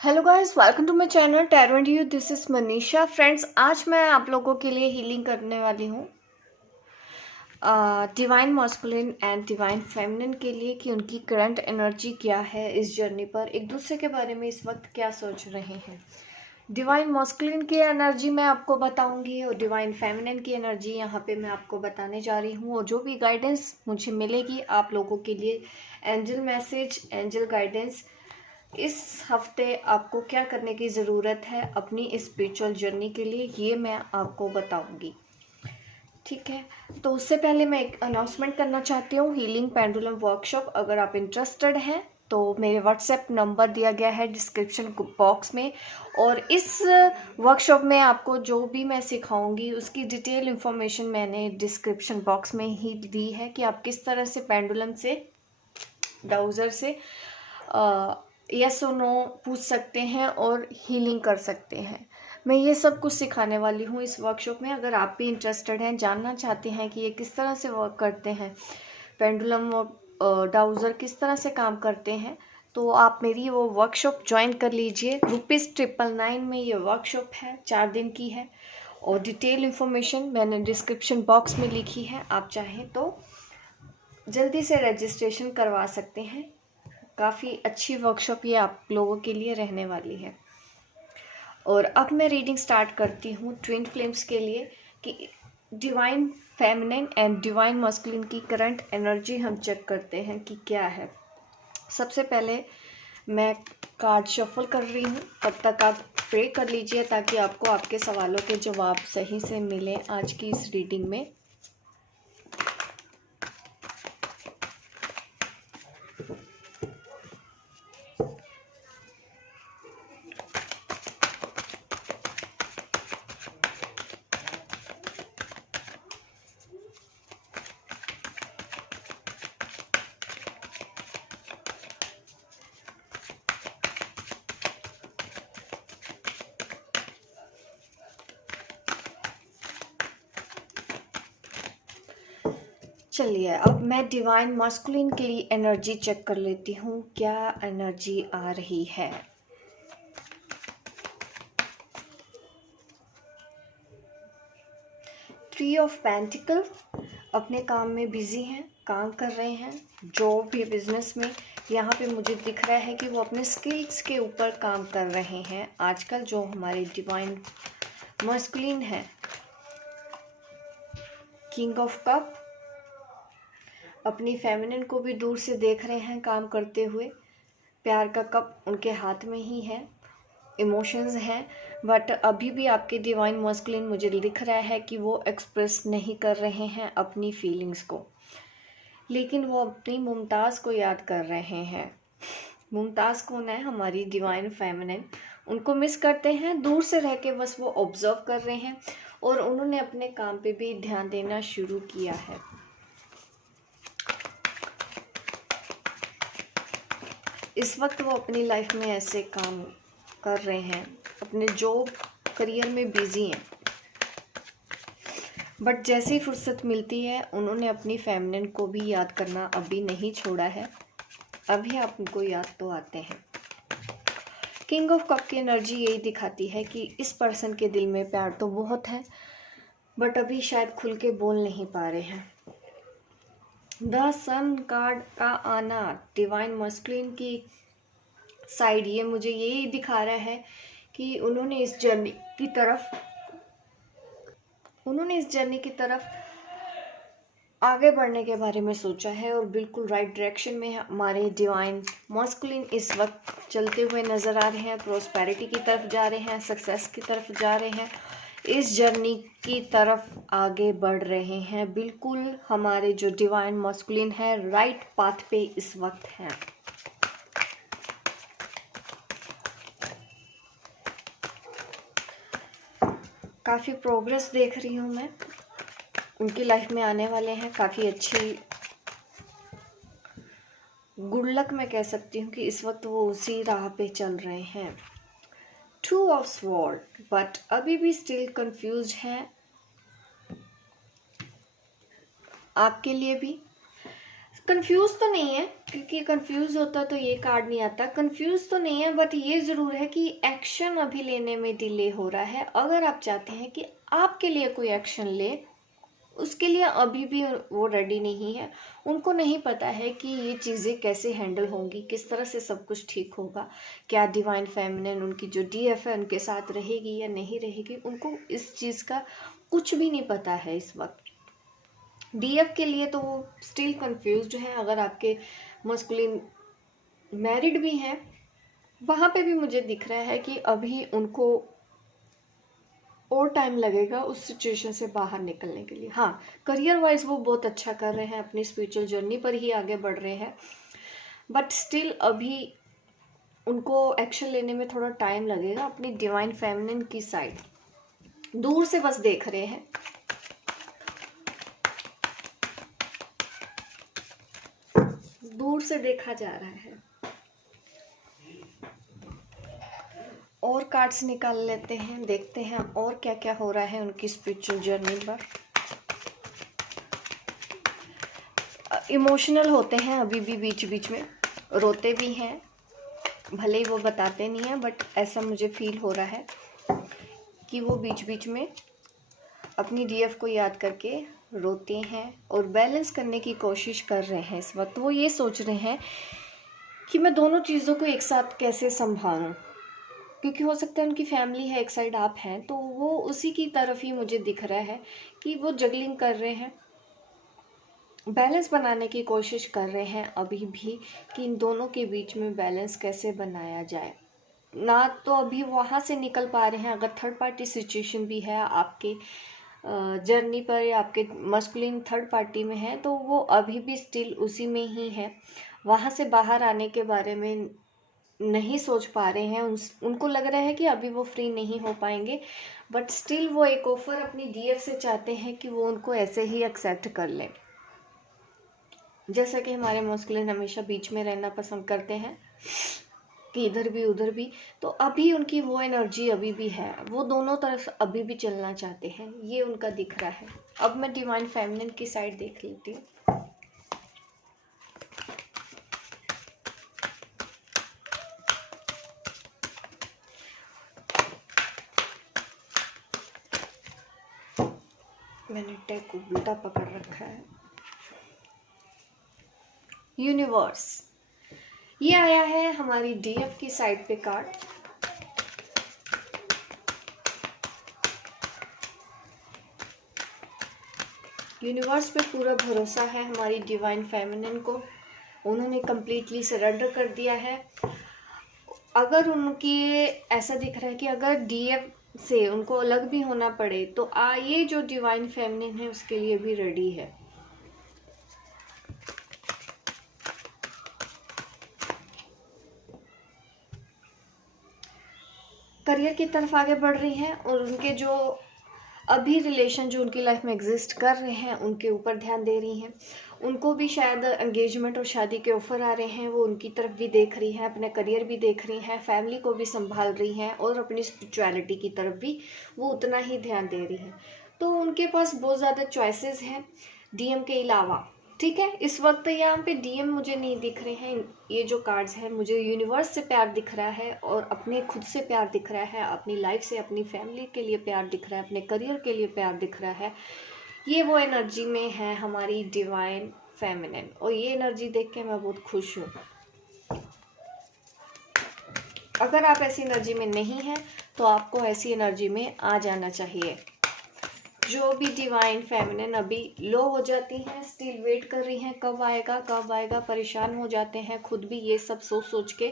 Hello guys, welcome to my channel tarot and you. This is Manisha. Friends, आज मैं आप लोगों के लिए हीलिंग करने वाली हूँ डिवाइन मॉस्कुलिन एंड डिवाइन फेमिनिन के लिए कि उनकी करंट एनर्जी क्या है इस जर्नी पर, एक दूसरे के बारे में इस वक्त क्या सोच रहे हैं। डिवाइन मॉस्कुलिन की एनर्जी मैं आपको बताऊंगी और डिवाइन फेमिनिन की एनर्जी यहाँ पे मैं आपको बताने जा रही हूँ। और जो भी गाइडेंस मुझे मिलेगी आप लोगों के लिए, एंजल मैसेज, एंजल गाइडेंस, इस हफ्ते आपको क्या करने की ज़रूरत है अपनी स्पिरिचुअल जर्नी के लिए, ये मैं आपको बताऊंगी। ठीक है, तो उससे पहले मैं एक अनाउंसमेंट करना चाहती हूँ। हीलिंग पेंडुलम वर्कशॉप, अगर आप इंटरेस्टेड हैं तो मेरे व्हाट्सएप नंबर दिया गया है डिस्क्रिप्शन बॉक्स में। और इस वर्कशॉप में आपको जो भी मैं सिखाऊंगी उसकी डिटेल इन्फॉर्मेशन मैंने डिस्क्रिप्शन बॉक्स में ही दी है कि आप किस तरह से पेंडुलम से, डाउजर से यस और नो पूछ सकते हैं और हीलिंग कर सकते हैं। मैं ये सब कुछ सिखाने वाली हूँ इस वर्कशॉप में। अगर आप भी इंटरेस्टेड हैं, जानना चाहते हैं कि ये किस तरह से वर्क करते हैं, पेंडुलम और डाउजर किस तरह से काम करते हैं, तो आप मेरी वो वर्कशॉप ज्वाइन कर लीजिए। ₹999 में ये वर्कशॉप है, 4 दिन की है। और डिटेल इन्फॉर्मेशन मैंने डिस्क्रिप्शन बॉक्स में लिखी है, आप चाहें तो जल्दी से रजिस्ट्रेशन करवा सकते हैं। काफ़ी अच्छी वर्कशॉप ये आप लोगों के लिए रहने वाली है। और अब मैं रीडिंग स्टार्ट करती हूँ ट्विन फ्लेम्स के लिए कि divine feminine and divine masculine की करंट एनर्जी हम चेक करते हैं कि क्या है। सबसे पहले मैं कार्ड शफल कर रही हूँ, तब तक आप प्रे कर लीजिए ताकि आपको आपके सवालों के जवाब सही से मिलें आज की इस रीडिंग में। चलिए, अब मैं डिवाइन मस्कुलिन के लिए एनर्जी चेक कर लेती हूँ, क्या एनर्जी आ रही है। थ्री ऑफ पेंटिकल, अपने काम में बिजी हैं, काम कर रहे हैं, जॉब भी, बिजनेस में। यहाँ पे मुझे दिख रहा है कि वो अपने स्किल्स के ऊपर काम कर रहे हैं आजकल, जो हमारे डिवाइन मस्कुलिन है। किंग ऑफ कप, अपनी फेमिनिन को भी दूर से देख रहे हैं काम करते हुए। प्यार का कप उनके हाथ में ही है, इमोशंस हैं, बट अभी भी आपके डिवाइन मस्कुलिन मुझे दिख रहा है कि वो एक्सप्रेस नहीं कर रहे हैं अपनी फीलिंग्स को, लेकिन वो अपनी मुमताज़ को याद कर रहे हैं। मुमताज़ कौन है? हमारी डिवाइन फेमिनिन। उनको मिस करते हैं, दूर से रह के बस वो ऑब्जर्व कर रहे हैं और उन्होंने अपने काम पे भी ध्यान देना शुरू किया है। इस वक्त वो अपनी लाइफ में ऐसे काम कर रहे हैं, अपने जॉब करियर में बिजी हैं, बट जैसे ही फुर्सत मिलती है उन्होंने अपनी फेमिनिन को भी याद करना अभी नहीं छोड़ा है। अभी आप उनको याद तो आते हैं। किंग ऑफ कप की एनर्जी यही दिखाती है कि इस पर्सन के दिल में प्यार तो बहुत है, बट अभी शायद खुल के बोल नहीं पा रहे हैं। द सन कार्ड का आना डिवाइन मस्कुलिन की साइड, ये मुझे यही दिखा रहा है कि उन्होंने इस जर्नी की तरफ आगे बढ़ने के बारे में सोचा है और बिल्कुल राइट डायरेक्शन में हमारे डिवाइन मस्कुलिन इस वक्त चलते हुए नज़र आ रहे हैं। प्रोस्पेरिटी की तरफ जा रहे हैं, सक्सेस की तरफ जा रहे हैं, इस जर्नी की तरफ आगे बढ़ रहे हैं। बिल्कुल हमारे जो डिवाइन मस्कुलिन है राइट पाथ पे इस वक्त हैं। काफ़ी प्रोग्रेस देख रही हूँ मैं, उनकी लाइफ में आने वाले हैं। काफ़ी अच्छी गुड लक मैं कह सकती हूँ कि इस वक्त वो उसी राह पे चल रहे हैं। टू ऑफ स्वॉर्ड, बट अभी भी स्टिल कंफ्यूज हैं। आपके लिए भी कंफ्यूज तो नहीं है, क्योंकि कंफ्यूज होता तो ये कार्ड नहीं आता। कंफ्यूज तो नहीं है, बट ये ज़रूर है कि एक्शन अभी लेने में डिले हो रहा है। अगर आप चाहते हैं कि आपके लिए कोई एक्शन ले, उसके लिए अभी भी वो रेडी नहीं है। उनको नहीं पता है कि ये चीज़ें कैसे हैंडल होंगी, किस तरह से सब कुछ ठीक होगा। क्या डिवाइन फेमिनिन, उनकी जो डीएफ है, उनके साथ रहेगी या नहीं रहेगी, उनको इस चीज़ का कुछ भी नहीं पता है इस वक्त। डीएफ के लिए तो वो स्टिल कंफ्यूज्ड है। अगर आपके मस्कुलिन मैरिड भी हैं, वहाँ पे भी मुझे दिख रहा है कि अभी उनको और टाइम लगेगा उस सिचुएशन से बाहर निकलने के लिए। हाँ, करियर वाइज वो बहुत अच्छा कर रहे हैं, अपनी स्पिरिचुअल जर्नी पर ही आगे बढ़ रहे हैं, बट स्टिल अभी उनको एक्शन लेने में थोड़ा टाइम लगेगा अपनी डिवाइन फेमिनिन की साइड। दूर से बस देख रहे हैं। दूर से देखा जा रहा है। और कार्ड्स निकाल लेते हैं, देखते हैं और क्या क्या हो रहा है उनकी स्पिरिचुअल जर्नी पर। इमोशनल होते हैं अभी भी, बीच बीच में रोते भी हैं, भले ही वो बताते नहीं हैं, बट ऐसा मुझे फील हो रहा है कि वो बीच बीच में अपनी डीएफ को याद करके रोते हैं और बैलेंस करने की कोशिश कर रहे हैं। इस वक्त वो ये सोच रहे हैं कि मैं दोनों चीज़ों को एक साथ कैसे संभालूं, क्योंकि हो सकता है उनकी फैमिली है, एक साइड आप हैं, तो वो उसी की तरफ ही मुझे दिख रहा है कि वो जगलिंग कर रहे हैं, बैलेंस बनाने की कोशिश कर रहे हैं अभी भी कि इन दोनों के बीच में बैलेंस कैसे बनाया जाए। ना तो अभी वहाँ से निकल पा रहे हैं। अगर थर्ड पार्टी सिचुएशन भी है आपके जर्नी पर या आपके मस्कुलिन थर्ड पार्टी में है, तो वो अभी भी स्टिल उसी में ही है। वहाँ से बाहर आने के बारे में नहीं सोच पा रहे हैं। उनको लग रहा है कि अभी वो फ्री नहीं हो पाएंगे, बट स्टिल वो एक ऑफर अपनी डीएफ से चाहते हैं कि वो उनको ऐसे ही एक्सेप्ट कर लें, जैसा कि हमारे मस्कुलिन हमेशा बीच में रहना पसंद करते हैं कि इधर भी उधर भी। तो अभी उनकी वो एनर्जी अभी भी है, वो दोनों तरफ अभी भी चलना चाहते हैं, ये उनका दिख रहा है। अब मैं डिवाइन फेमिनिन की साइड देख लेती हूँ। मैंने टैग को उल्टा पकड़ रखा है। यूनिवर्स, ये आया है हमारी डीएफ की साइड पे कार्ड। यूनिवर्स पे पूरा भरोसा है हमारी डिवाइन फेमिनिन को। उन्होंने कंप्लीटली सरेंडर कर दिया है। अगर उनकी ऐसा दिख रहा है कि अगर डीएफ से उनको अलग भी होना पड़े, तो ये जो डिवाइन फेमिनिन है उसके लिए भी रेडी है। करियर की तरफ आगे बढ़ रही हैं और उनके जो अभी रिलेशन जो उनकी लाइफ में एग्जिस्ट कर रहे हैं उनके ऊपर ध्यान दे रही हैं। उनको भी शायद एंगेजमेंट और शादी के ऑफर आ रहे हैं, वो उनकी तरफ भी देख रही हैं, अपने करियर भी देख रही हैं, फैमिली को भी संभाल रही हैं और अपनी स्पिरिचुअलिटी की तरफ भी वो उतना ही ध्यान दे रही हैं। तो उनके पास बहुत ज़्यादा चॉइसेस हैं डीएम के अलावा। ठीक है, इस वक्त यहाँ पे डीएम मुझे नहीं दिख रहे हैं। ये जो कार्ड्स हैं, मुझे यूनिवर्स से प्यार दिख रहा है और अपने खुद से प्यार दिख रहा है, अपनी लाइफ से, अपनी फैमिली के लिए प्यार दिख रहा है, अपने करियर के लिए प्यार दिख रहा है। ये वो एनर्जी में है हमारी डिवाइन फेमिनिन, और ये एनर्जी देख के मैं बहुत खुश हूँ। अगर आप ऐसी एनर्जी में नहीं हैं तो आपको ऐसी एनर्जी में आ जाना चाहिए। जो भी डिवाइन फेमिनिन अभी लो हो जाती हैं, स्टिल वेट कर रही हैं कब आएगा कब आएगा, परेशान हो जाते हैं खुद भी ये सब सोच सोच के,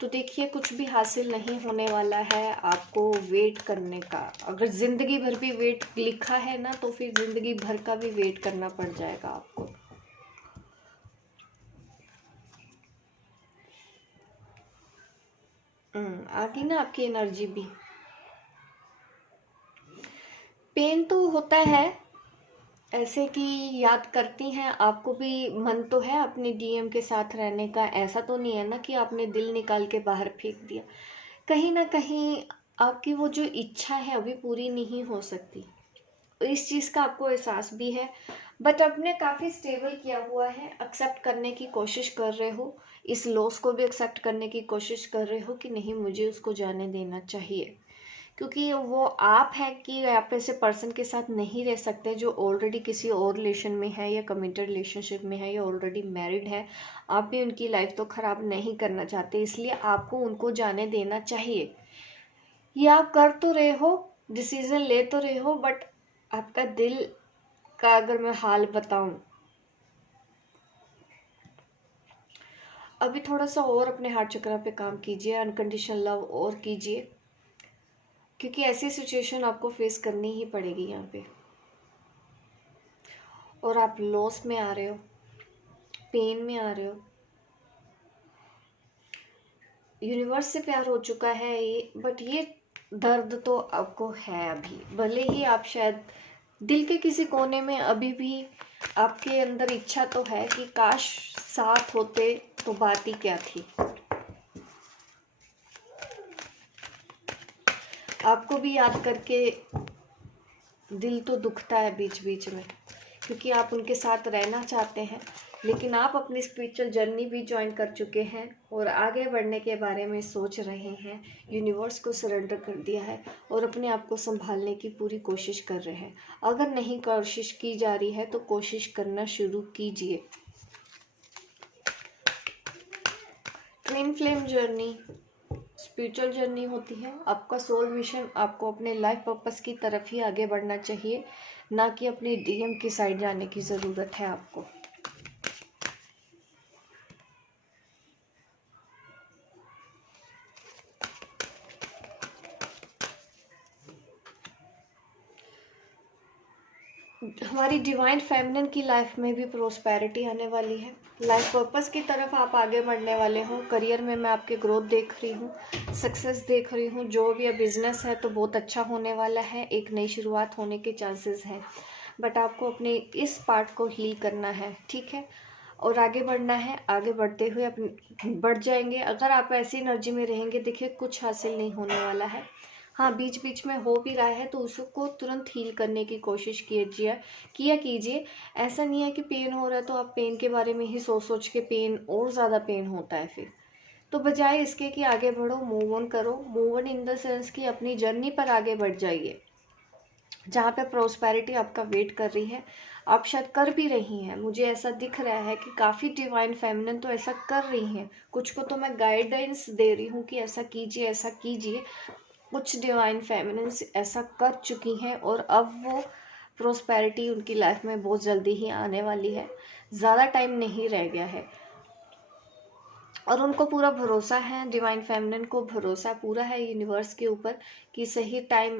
तो देखिए कुछ भी हासिल नहीं होने वाला है आपको वेट करने का। अगर ज़िंदगी भर भी वेट लिखा है ना, तो फिर ज़िंदगी भर का भी वेट करना पड़ जाएगा आपको। आगे ना आपकी एनर्जी भी। पेन तो होता है ऐसे कि याद करती हैं, आपको भी मन तो है अपने डीएम के साथ रहने का। ऐसा तो नहीं है ना कि आपने दिल निकाल के बाहर फेंक दिया। कहीं ना कहीं आपकी वो जो इच्छा है अभी पूरी नहीं हो सकती, इस चीज़ का आपको एहसास भी है, बट आपने काफ़ी स्टेबल किया हुआ है, एक्सेप्ट करने की कोशिश कर रहे हो, इस लॉस को भी एक्सेप्ट करने की कोशिश कर रहे हो कि नहीं मुझे उसको जाने देना चाहिए, क्योंकि वो आप हैं कि आप ऐसे पर्सन के साथ नहीं रह सकते जो ऑलरेडी किसी और रिलेशन में है या कमिटेड रिलेशनशिप में है या ऑलरेडी मैरिड है। आप भी उनकी लाइफ तो ख़राब नहीं करना चाहते, इसलिए आपको उनको जाने देना चाहिए। ये आप कर तो रहे हो, डिसीजन ले तो रहे हो, बट आपका दिल का अगर मैं हाल बताऊं, अभी थोड़ा सा और अपने हार्ट चक्र पे काम कीजिए, अनकंडीशनल लव और कीजिए, क्योंकि ऐसी सिचुएशन आपको फेस करनी ही पड़ेगी यहाँ पे। और आप लॉस में आ रहे हो, पेन में आ रहे हो, यूनिवर्स से प्यार हो चुका है ये, बट ये दर्द तो आपको है अभी, भले ही आप शायद दिल के किसी कोने में अभी भी आपके अंदर इच्छा तो है कि काश साथ होते तो बात ही क्या थी। आपको भी याद करके दिल तो दुखता है बीच बीच में, क्योंकि आप उनके साथ रहना चाहते हैं, लेकिन आप अपनी स्पिरिचुअल जर्नी भी ज्वाइन कर चुके हैं और आगे बढ़ने के बारे में सोच रहे हैं, यूनिवर्स को सरेंडर कर दिया है और अपने आप को संभालने की पूरी कोशिश कर रहे हैं। अगर नहीं कोशिश की जा रही है तो कोशिश करना शुरू कीजिए। Twin flame journey spiritual journey होती है। आपका सोल मिशन आपको अपने लाइफ पर्पस की तरफ ही आगे बढ़ना चाहिए, ना कि अपने डीएम की साइड जाने की ज़रूरत है आपको। हमारी डिवाइन फेमिनिन की लाइफ में भी प्रोस्पेरिटी आने वाली है, लाइफ पर्पस की तरफ आप आगे बढ़ने वाले हो। करियर में मैं आपके ग्रोथ देख रही हूँ, सक्सेस देख रही हूँ। जो भी बिजनेस है तो बहुत अच्छा होने वाला है, एक नई शुरुआत होने के चांसेस हैं, बट आपको अपने इस पार्ट को हील करना है, ठीक है, और आगे बढ़ना है। आगे बढ़ते हुए अपने बढ़ जाएंगे। अगर आप ऐसी एनर्जी में रहेंगे, देखिए कुछ हासिल नहीं होने वाला है। हाँ, बीच बीच में हो भी रहा है तो उसको तुरंत हील करने की कोशिश कीजिए। ऐसा नहीं है कि पेन हो रहा है तो आप पेन के बारे में ही सोच सोच के पेन और ज़्यादा पेन होता है फिर। तो बजाय इसके कि आगे बढ़ो, मूव ऑन करो, move on in the sense कि अपनी जर्नी पर आगे बढ़ जाइए, जहाँ पे प्रोस्पेरिटी आपका वेट कर रही है। आप शायद कर भी रही हैं, मुझे ऐसा दिख रहा है कि काफ़ी डिवाइन फेमिनिन तो ऐसा कर रही हैं। कुछ को तो मैं गाइडेंस दे रही हूँ कि ऐसा कीजिए, ऐसा कीजिए। कुछ डिवाइन फेमिनिन्स ऐसा कर चुकी हैं और अब वो प्रोस्पेरिटी उनकी लाइफ में बहुत जल्दी ही आने वाली है, ज़्यादा टाइम नहीं रह गया है। और उनको पूरा भरोसा है, डिवाइन फेमिनिन को भरोसा पूरा है यूनिवर्स के ऊपर कि सही टाइम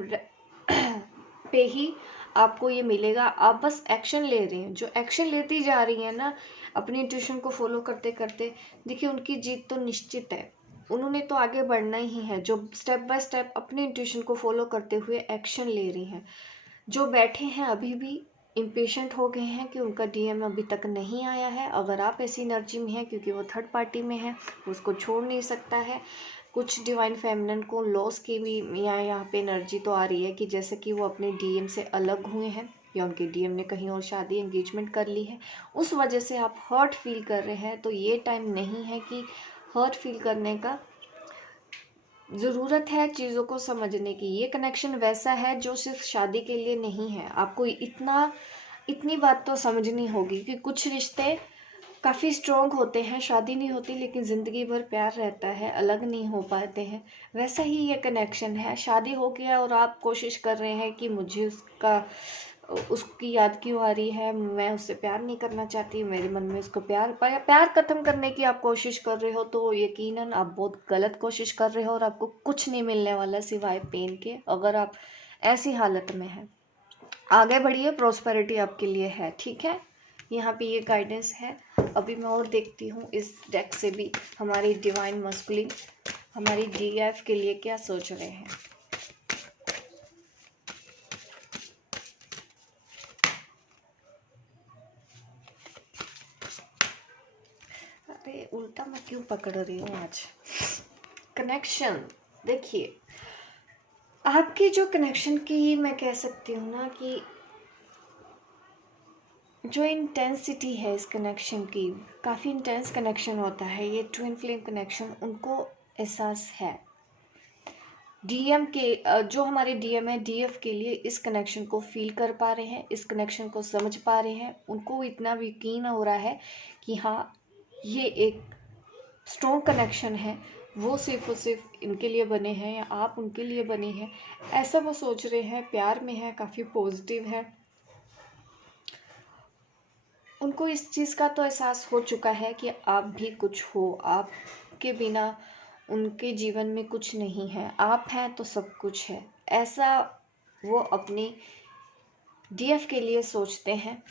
पे ही आपको ये मिलेगा। आप बस एक्शन ले रही हैं, जो एक्शन लेती जा रही है ना अपनी इंट्यूशन को फॉलो करते करते, देखिए उनकी जीत तो निश्चित है। उन्होंने तो आगे बढ़ना ही है, जो स्टेप बाय स्टेप अपने इंट्यूशन को फॉलो करते हुए एक्शन ले रही हैं। जो बैठे हैं अभी भी इम्पेशेंट हो गए हैं कि उनका डीएम अभी तक नहीं आया है। अगर आप ऐसी एनर्जी में हैं, क्योंकि वो थर्ड पार्टी में है, उसको छोड़ नहीं सकता है। कुछ डिवाइन फेमिनिन को लॉस की भी यहाँ पे एनर्जी तो आ रही है कि जैसे कि वो अपने डीएम से अलग हुए हैं या उनके डीएम ने कहीं और शादी एंगेजमेंट कर ली है, उस वजह से आप हर्ट फील कर रहे हैं। तो ये टाइम नहीं है कि हर्ट फील करने का, ज़रूरत है चीज़ों को समझने की। ये कनेक्शन वैसा है जो सिर्फ शादी के लिए नहीं है। आपको इतनी बात तो समझनी होगी कि कुछ रिश्ते काफ़ी स्ट्रॉन्ग होते हैं, शादी नहीं होती लेकिन ज़िंदगी भर प्यार रहता है, अलग नहीं हो पाते हैं। वैसा ही ये कनेक्शन है। शादी हो गया और आप कोशिश कर रहे हैं कि मुझे उसकी याद क्यों आ रही है, मैं उससे प्यार नहीं करना चाहती, मेरे मन में उसको प्यार ख़त्म करने की आप कोशिश कर रहे हो, तो यकीनन आप बहुत गलत कोशिश कर रहे हो और आपको कुछ नहीं मिलने वाला सिवाय पेन के, अगर आप ऐसी हालत में हैं। आगे बढ़िए, प्रोस्पेरिटी आपके लिए है, ठीक है। यहाँ पे ये गाइडेंस है। अभी मैं और देखती हूँ इस डेक से भी हमारी डिवाइन मस्कुलिन हमारी डीएफ के लिए क्या सोच रहे हैं। अरे उल्टा मैं क्यों पकड़ रही हूँ आज। कनेक्शन देखिए, आपकी जो कनेक्शन की मैं कह सकती हूँ ना कि जो इंटेंसिटी है इस कनेक्शन की, काफ़ी इंटेंस कनेक्शन होता है ये ट्विन फ्लेम कनेक्शन, उनको एहसास है। डीएम के जो हमारे डीएम है डीएफ के लिए इस कनेक्शन को फील कर पा रहे हैं, इस कनेक्शन को समझ पा रहे हैं, उनको इतना यकीन हो रहा है कि हाँ ये एक स्ट्रॉन्ग कनेक्शन है, वो सिर्फ और सिर्फ इनके लिए बने हैं या आप उनके लिए बने हैं, ऐसा वो सोच रहे हैं, प्यार में है, काफ़ी पॉजिटिव है। उनको इस चीज़ का तो एहसास हो चुका है कि आप भी कुछ हो, आपके बिना उनके जीवन में कुछ नहीं है, आप हैं तो सब कुछ है, ऐसा वो अपनी डीएफ के लिए सोचते हैं।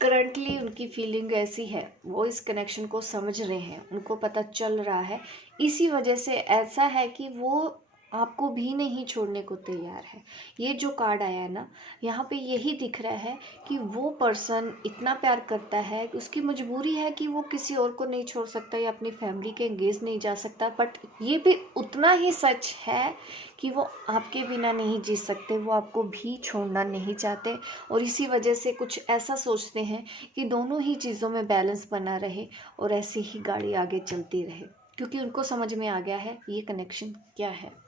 करंटली उनकी फीलिंग ऐसी है, वो इस कनेक्शन को समझ रहे हैं, उनको पता चल रहा है, इसी वजह से ऐसा है कि वो आपको भी नहीं छोड़ने को तैयार है। ये जो कार्ड आया है ना, यहाँ पे यही दिख रहा है कि वो पर्सन इतना प्यार करता है कि उसकी मजबूरी है कि वो किसी और को नहीं छोड़ सकता या अपनी फैमिली के एंगेज नहीं जा सकता, बट ये भी उतना ही सच है कि वो आपके बिना नहीं जी सकते, वो आपको भी छोड़ना नहीं चाहते, और इसी वजह से कुछ ऐसा सोचते हैं कि दोनों ही चीज़ों में बैलेंस बना रहे और ऐसे ही गाड़ी आगे चलती रहे, क्योंकि उनको समझ में आ गया है ये कनेक्शन क्या है।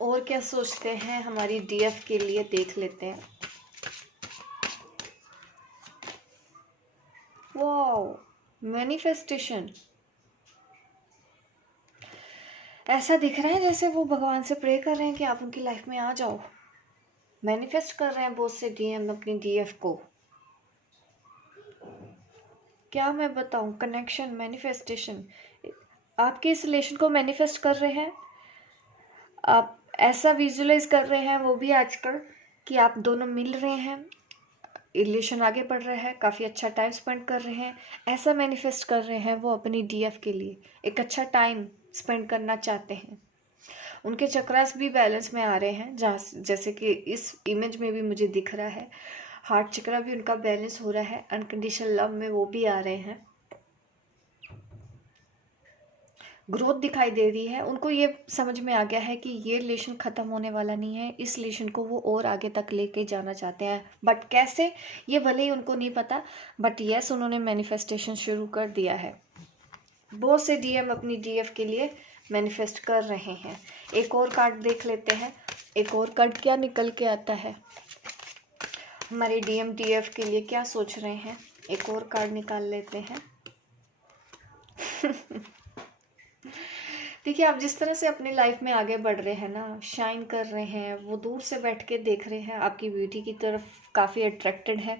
और क्या सोचते हैं हमारी डीएफ के लिए, देख लेते हैं। Wow, manifestation. ऐसा दिख रहा है जैसे वो भगवान से प्रे कर रहे हैं कि आप उनकी लाइफ में आ जाओ, मैनिफेस्ट कर रहे हैं बहुत से डीएम अपनी डीएफ को। क्या मैं बताऊं, कनेक्शन, मैनिफेस्टेशन, आपके इस रिलेशन को मैनिफेस्ट कर रहे हैं, आप ऐसा विजुलाइज कर रहे हैं वो भी आजकल कि आप दोनों मिल रहे हैं, रिलेशन आगे बढ़ रहा है, काफ़ी अच्छा टाइम स्पेंड कर रहे हैं, ऐसा मैनिफेस्ट कर रहे हैं वो अपनी डीएफ के लिए, एक अच्छा टाइम स्पेंड करना चाहते हैं। उनके चक्रास भी बैलेंस में आ रहे हैं, जहाँ जैसे कि इस इमेज में भी मुझे दिख रहा है, हार्ट चक्रा भी उनका बैलेंस हो रहा है, अनकंडीशनल लव में वो भी आ रहे हैं, ग्रोथ दिखाई दे रही है। उनको ये समझ में आ गया है कि ये रिलेशन ख़त्म होने वाला नहीं है, इस रिलेशन को वो और आगे तक लेके जाना चाहते हैं, बट कैसे ये भले ही उनको नहीं पता, बट यस उन्होंने मैनिफेस्टेशन शुरू कर दिया है। बहुत से डीएम अपनी डीएफ के लिए मैनिफेस्ट कर रहे हैं। एक और कार्ड देख लेते हैं, एक और कार्ड क्या निकल के आता है, हमारे डीएम डीएफ के लिए क्या सोच रहे हैं, एक और कार्ड निकाल लेते हैं। देखिए, आप जिस तरह से अपनी लाइफ में आगे बढ़ रहे हैं ना, शाइन कर रहे हैं, वो दूर से बैठ के देख रहे हैं, आपकी ब्यूटी की तरफ काफ़ी अट्रैक्टेड है।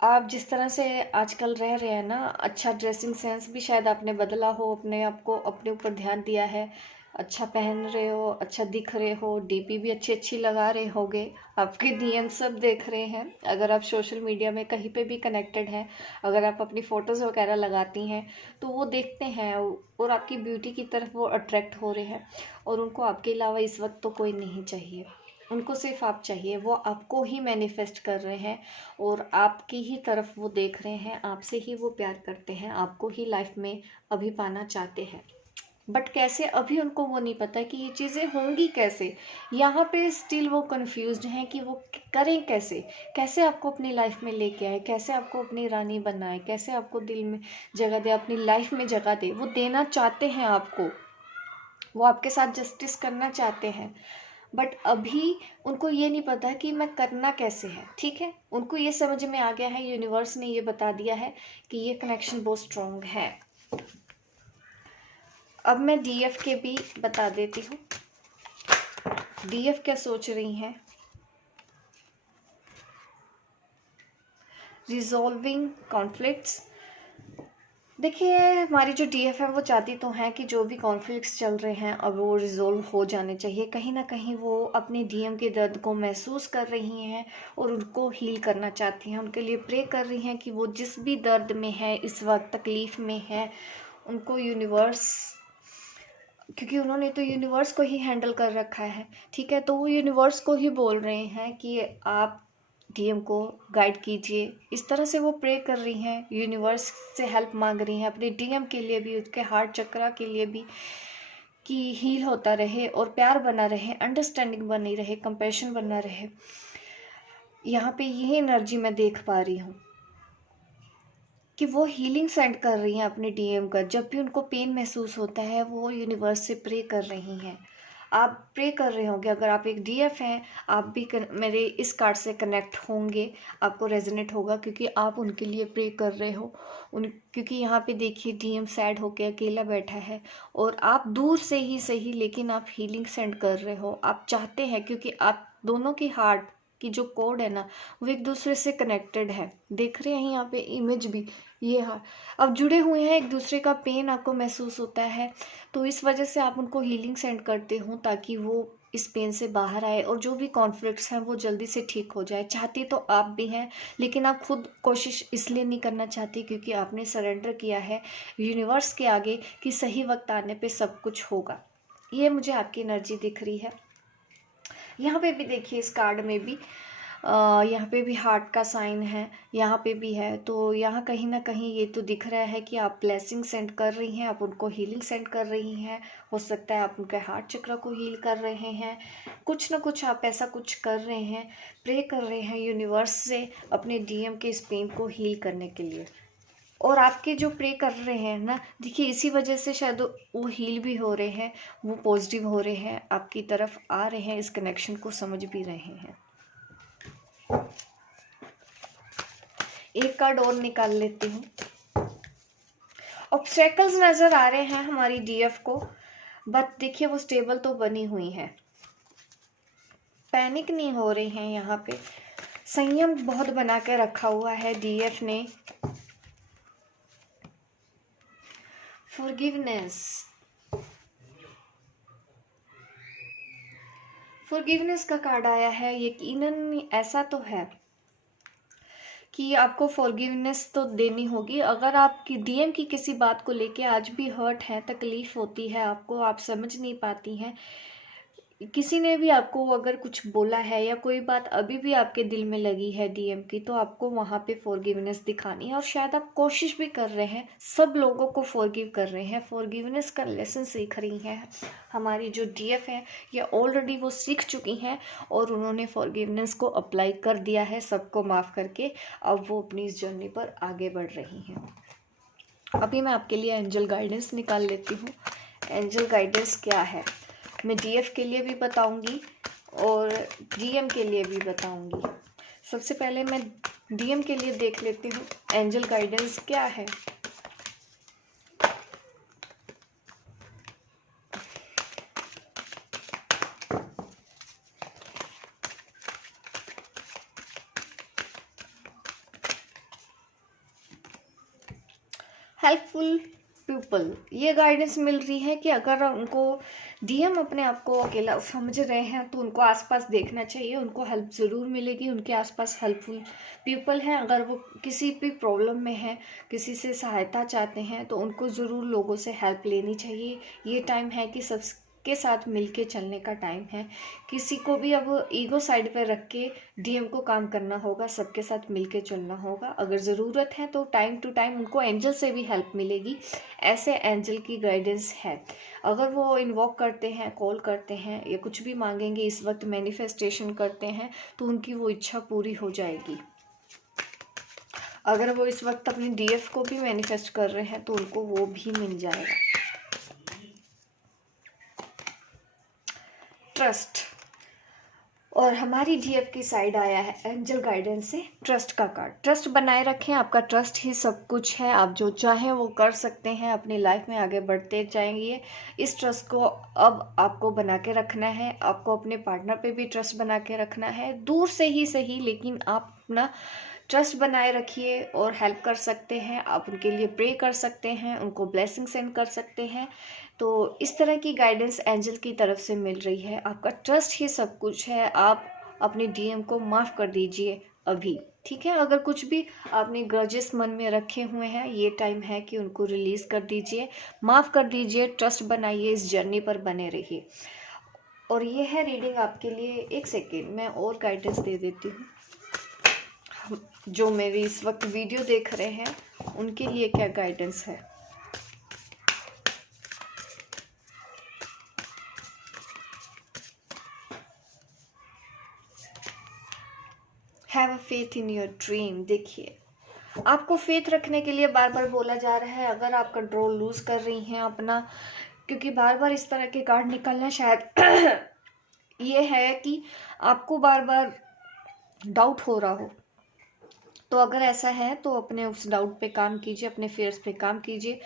आप जिस तरह से आजकल रह रहे हैं ना, अच्छा ड्रेसिंग सेंस भी शायद आपने बदला हो, अपने आप को अपने ऊपर ध्यान दिया है, अच्छा पहन रहे हो, अच्छा दिख रहे हो, डीपी भी अच्छी अच्छी लगा रहे होगे, आपके डीएम सब देख रहे हैं। अगर आप सोशल मीडिया में कहीं पे भी कनेक्टेड हैं, अगर आप अपनी फ़ोटोज़ वगैरह लगाती हैं तो वो देखते हैं और आपकी ब्यूटी की तरफ वो अट्रैक्ट हो रहे हैं, और उनको आपके अलावा इस वक्त तो कोई नहीं चाहिए, उनको सिर्फ आप चाहिए। वो आपको ही मैनिफेस्ट कर रहे हैं और आपकी ही तरफ वो देख रहे हैं, आपसे ही वो प्यार करते हैं, आपको ही लाइफ में अभी पाना चाहते हैं, बट कैसे अभी उनको वो नहीं पता कि ये चीज़ें होंगी कैसे। यहाँ पे स्टिल वो कंफ्यूज्ड हैं कि वो करें कैसे, कैसे आपको अपनी लाइफ में लेके आए, कैसे आपको अपनी रानी बनाए, कैसे आपको दिल में जगह दे, अपनी लाइफ में जगह दे। वो देना चाहते हैं आपको, वो आपके साथ जस्टिस करना चाहते हैं, बट अभी उनको ये नहीं पता कि मैं करना कैसे है। ठीक है, उनको ये समझ में आ गया है, यूनिवर्स ने ये बता दिया है कि ये कनेक्शन बहुत स्ट्रॉन्ग है। अब मैं डीएफ के भी बता देती हूँ, डीएफ क्या सोच रही हैं। Resolving conflicts. देखिए, हमारी जो डीएफ है वो चाहती तो हैं कि जो भी कॉन्फ्लिक्ट्स चल रहे हैं अब वो रिजॉल्व हो जाने चाहिए। कहीं ना कहीं वो अपने डीएम के दर्द को महसूस कर रही हैं और उनको हील करना चाहती हैं, उनके लिए प्रे कर रही हैं कि वो जिस भी दर्द में है, इस वक्त तकलीफ़ में है, उनको यूनिवर्स, क्योंकि उन्होंने तो यूनिवर्स को ही हैंडल कर रखा है, ठीक है, तो वो यूनिवर्स को ही बोल रहे हैं कि आप डीएम को गाइड कीजिए। इस तरह से वो प्रे कर रही हैं, यूनिवर्स से हेल्प मांग रही हैं, अपने डीएम के लिए भी, उसके हार्ट चक्रा के लिए भी, कि हील होता रहे और प्यार बना रहे, अंडरस्टैंडिंग बनी रहे, कंपैशन बना रहे। यहाँ पे यही एनर्जी मैं देख पा रही हूँ कि वो हीलिंग सेंड कर रही हैं अपने डीएम का। जब भी उनको पेन महसूस होता है वो यूनिवर्स से प्रे कर रही हैं। आप प्रे कर रहे होंगे, अगर आप एक डीएफ हैं आप भी मेरे इस कार्ड से कनेक्ट होंगे, आपको रेजोनेट होगा क्योंकि आप उनके लिए प्रे कर रहे हो। क्योंकि यहाँ पे देखिए डीएम सैड होके अकेला बैठा है और आप दूर से ही सही लेकिन आप हीलिंग सेंड कर रहे हो। आप चाहते हैं क्योंकि आप दोनों की हार्ट की जो कोड है ना वो एक दूसरे से कनेक्टेड है। देख रहे हैं यहाँ पे इमेज भी, ये हाँ अब जुड़े हुए हैं, एक दूसरे का पेन आपको महसूस होता है तो इस वजह से आप उनको हीलिंग सेंड करते हो ताकि वो इस पेन से बाहर आए और जो भी कॉन्फ्लिक्ट्स हैं वो जल्दी से ठीक हो जाए। चाहती तो आप भी हैं लेकिन आप खुद कोशिश इसलिए नहीं करना चाहती क्योंकि आपने सरेंडर किया है यूनिवर्स के आगे कि सही वक्त आने पे सब कुछ होगा। ये मुझे आपकी एनर्जी दिख रही है। यहाँ पे भी देखिए इस कार्ड में भी यहाँ पे भी हार्ट का साइन है, यहाँ पे भी है। तो यहाँ कहीं ना कहीं ये तो दिख रहा है कि आप ब्लेसिंग सेंड कर रही हैं, आप उनको हीलिंग सेंड कर रही हैं। हो सकता है आप उनके हार्ट चक्र को हील कर रहे हैं, कुछ ना कुछ आप ऐसा कुछ कर रहे हैं, प्रे कर रहे हैं यूनिवर्स से अपने डीएम के इस पेन को हील करने के लिए। और आपके जो प्रे कर रहे हैं ना, देखिए इसी वजह से शायद वो हील भी हो रहे हैं, वो पॉजिटिव हो रहे हैं, आपकी तरफ आ रहे हैं, इस कनेक्शन को समझ भी रहे हैं। एक कार्ड और निकाल लेती हूँ। ऑब्स्टेकल्स नजर आ रहे हैं हमारी डीएफ को, बट देखिए वो स्टेबल तो बनी हुई है, पैनिक नहीं हो रही हैं। यहाँ पे संयम बहुत बना के रखा हुआ है डीएफ ने। फॉरगिवनेस का कार्ड आया है। यकीनन ऐसा तो है कि आपको फॉरगिवनेस तो देनी होगी। अगर आपकी डीएम की किसी बात को लेके आज भी हर्ट है, तकलीफ होती है आपको, आप समझ नहीं पाती हैं, किसी ने भी आपको अगर कुछ बोला है या कोई बात अभी भी आपके दिल में लगी है डीएम की, तो आपको वहाँ पे फॉरगिवनेस दिखानी है। और शायद आप कोशिश भी कर रहे हैं, सब लोगों को फॉरगिव कर रहे हैं, फॉरगिवनेस का लेसन सीख रही हैं। हमारी जो डीएफ है ये ऑलरेडी वो सीख चुकी हैं और उन्होंने फॉरगिवनेस को अप्लाई कर दिया है, सबको माफ़ करके अब वो अपनी इस जर्नी पर आगे बढ़ रही हैं। अभी मैं आपके लिए एंजल गाइडेंस निकाल लेती हूँ। एंजल गाइडेंस क्या है मैं डीएफ के लिए भी बताऊंगी और डीएम के लिए भी बताऊंगी। सबसे पहले मैं डीएम के लिए देख लेती हूँ एंजल गाइडेंस क्या है। हेल्पफुल पीपल, ये गाइडेंस मिल रही है कि अगर उनको डीएम अपने आप को अकेला समझ रहे हैं तो उनको आसपास देखना चाहिए, उनको हेल्प ज़रूर मिलेगी। उनके आसपास हेल्पफुल पीपल हैं। अगर वो किसी भी प्रॉब्लम में हैं, किसी से सहायता चाहते हैं तो उनको ज़रूर लोगों से हेल्प लेनी चाहिए। ये टाइम है कि सबके साथ मिलके चलने का टाइम है। किसी को भी अब ईगो साइड पे रख के डीएम को काम करना होगा, सबके साथ मिलके चलना होगा। अगर ज़रूरत है तो टाइम टू टाइम उनको एंजल से भी हेल्प मिलेगी, ऐसे एंजल की गाइडेंस है। अगर वो इन्वॉक करते हैं, कॉल करते हैं या कुछ भी मांगेंगे, इस वक्त मैनिफेस्टेशन करते हैं तो उनकी वो इच्छा पूरी हो जाएगी। अगर वो इस वक्त अपनी डीएफ को भी मैनिफेस्ट कर रहे हैं तो उनको वो भी मिल जाएगा। ट्रस्ट, और हमारी डीएफ की साइड आया है एंजल गाइडेंस से ट्रस्ट का कार्ड। ट्रस्ट बनाए रखें, आपका ट्रस्ट ही सब कुछ है। आप जो चाहें वो कर सकते हैं, अपनी लाइफ में आगे बढ़ते जाएंगे। इस ट्रस्ट को अब आपको बना के रखना है। आपको अपने पार्टनर पे भी ट्रस्ट बना के रखना है, दूर से ही सही, लेकिन आप अपना ट्रस्ट बनाए रखिए और हेल्प कर सकते हैं। आप उनके लिए प्रे कर सकते हैं, उनको ब्लेसिंग सेंड कर सकते हैं। तो इस तरह की गाइडेंस एंजल की तरफ से मिल रही है। आपका ट्रस्ट ही सब कुछ है। आप अपने डीएम को माफ़ कर दीजिए अभी, ठीक है। अगर कुछ भी आपने ग्रजेस मन में रखे हुए हैं, ये टाइम है कि उनको रिलीज़ कर दीजिए, माफ़ कर दीजिए, ट्रस्ट बनाइए, इस जर्नी पर बने रहिए। और ये है रीडिंग आपके लिए। एक सेकेंड मैं और गाइडेंस दे देती हूँ। जो मेरी इस वक्त वीडियो देख रहे हैं उनके लिए क्या गाइडेंस है। Faith in your dream. देखिए, आपको फेथ रखने के लिए बार बार बोला जा रहा है। अगर आप कंट्रोल लूज कर रही हैं अपना, क्योंकि बार बार इस तरह के कार्ड निकलना शायद ये है कि आपको बार बार डाउट हो रहा हो। तो अगर ऐसा है तो अपने उस डाउट पे काम कीजिए, अपने फेयर्स पे काम कीजिए।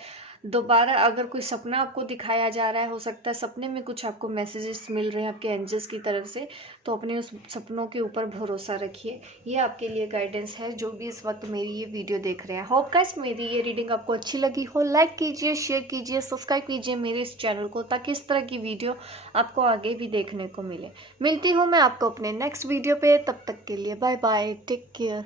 दोबारा अगर कोई सपना आपको दिखाया जा रहा है, हो सकता है सपने में कुछ आपको मैसेजेस मिल रहे हैं आपके एंजल्स की तरफ से, तो अपने उस सपनों के ऊपर भरोसा रखिए। ये आपके लिए गाइडेंस है जो भी इस वक्त मेरी ये वीडियो देख रहे हैं। होप गाइस मेरी ये रीडिंग आपको अच्छी लगी हो। लाइक कीजिए, शेयर कीजिए, सब्सक्राइब कीजिए मेरे इस चैनल को, ताकि इस तरह की वीडियो आपको आगे भी देखने को मिले। मिलती हूँ मैं आपको अपने नेक्स्ट वीडियो पे, तब तक के लिए बाय बाय, टेक केयर।